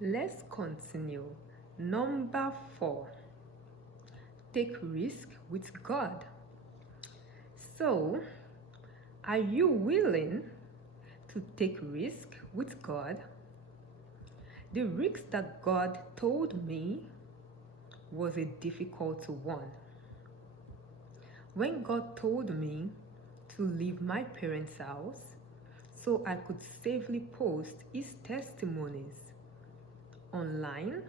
Let's continue. Number 4, take risk with God. So, are you willing to take risk with God? The risk that God told me was a difficult one. When God told me to leave my parents' house so I could safely post his testimonies online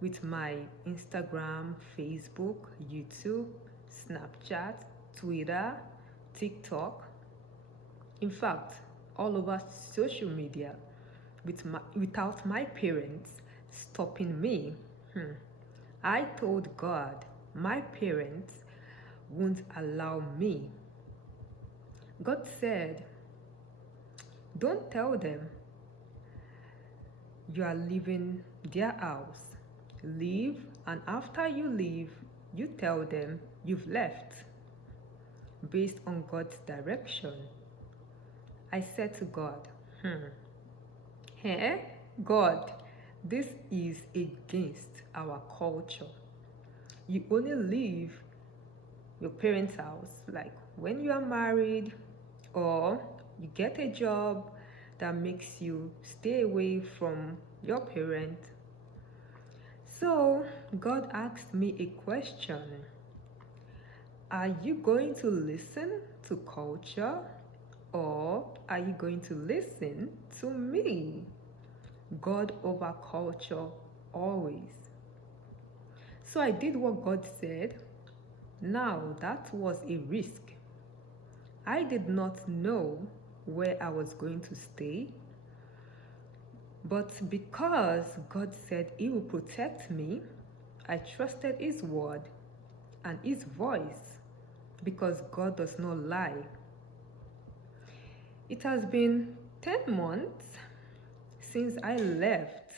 with my Instagram, Facebook, YouTube, Snapchat, Twitter, TikTok, in fact, all over social media, without my parents stopping me. I told God my parents won't allow me. God said, don't tell them you are leaving their house. Leave, and after you leave, you tell them you've left. Based on God's direction, I said to God, Hey, God, this is against our culture. You only leave your parents' house like when you are married or you get a job that makes you stay away from your parent. So God asked me a question. Are you going to listen to culture, or are you going to listen to me? God over culture always. So I did what God said. Now that was a risk. I did not know where I was going to stay, but because God said He will protect me, I trusted His word and His voice, because God does not lie. It has been 10 months since I left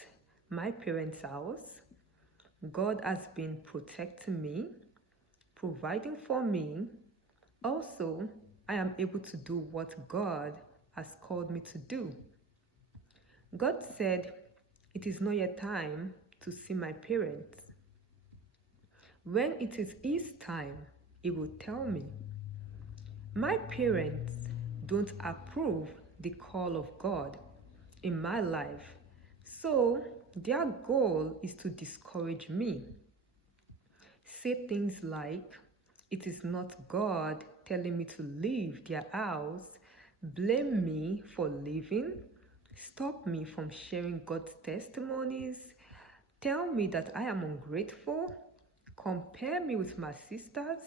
my parents' house. God has been protecting me, providing for me. Also, I am able to do what God has called me to do. God said, it is not yet time to see my parents. When it is His time, He will tell me. My parents don't approve the call of God in my life, so their goal is to discourage me. Say things like, it is not God telling me to leave their house, blame me for leaving, stop me from sharing God's testimonies, tell me that I am ungrateful, compare me with my sisters,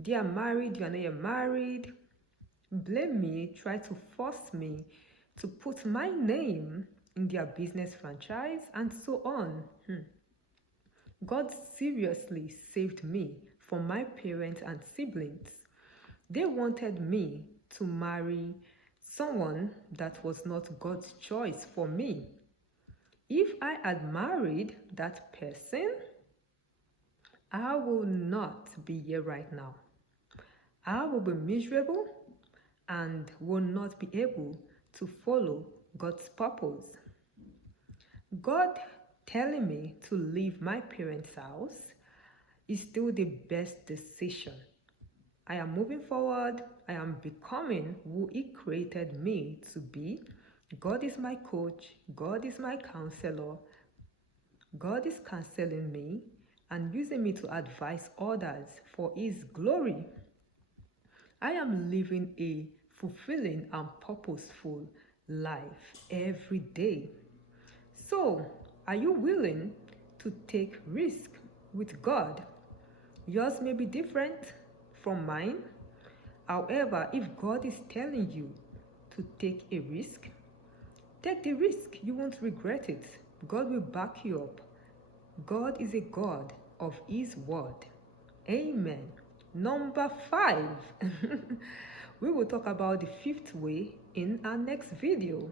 they are married, you are not yet married, blame me, try to force me to put my name in their business franchise, and so on. God seriously saved me from my parents and siblings. They wanted me to marry someone that was not God's choice for me. If I had married that person, I will not be here right now. I will be miserable and will not be able to follow God's purpose. God telling me to leave my parents' house is still the best decision. I am moving forward. I am becoming who He created me to be. God is my coach. God is my counselor. God is counseling me and using me to advise others for His glory. I am living a fulfilling and purposeful life every day. So, are you willing to take risk with God? Yours may be different from mine. However, if God is telling you to take a risk, take the risk. You won't regret it. God will back you up. God is a God of His word. Amen. Number 5. We will talk about the 5th way in our next video.